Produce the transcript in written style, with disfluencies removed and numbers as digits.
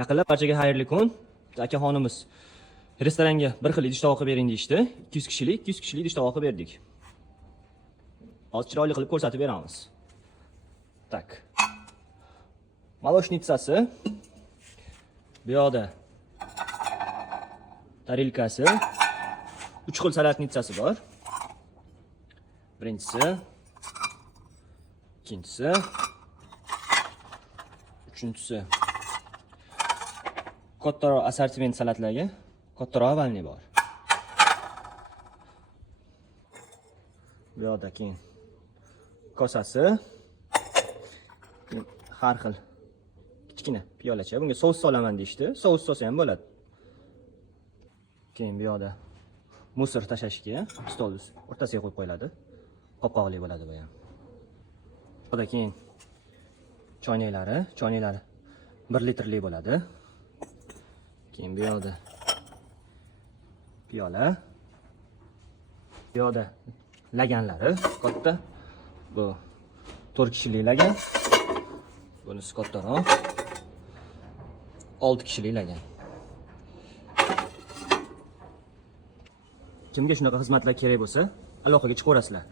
Yaqinlab barchaga xayrli kun. Akaxonimiz restoranga bir xil idish tovoq qilib bering deyishdi. 200 kishilik idish tovoq qilib berdik. Hozir chiroyli qilib ko'rsatib beramiz. Tak. Moloshnitsasi. Bu yoqda tarilkasi. 3 xil salatnitsasi bor. Birinchisi, ikkinchisi, uchinchisi. Kattaroq assortiment salatlarga kattaroq avalni bor. Bu yoqda keyin kosasi, har xil kichkina piyolacha. Bunga sous solaman deyishdi. Sous solsa ham bo'ladi. Keyin bu yoqda musor tashashga stol o'rtasiga qo'yib qo'yiladi. Qopqoqli bo'ladi bu ham. Bu yoqda keyin choynaklari 1 litrli bo'ladi. Keyin bu yoqda piyola. Bu yoqda laganlari katta. Bu 4 kishilik lagan. Bunisi kattaroq. 6 kishilik lagan. Kimga shunaqa xizmatlar kerak bo'lsa, aloqaga chiqaverasizlar.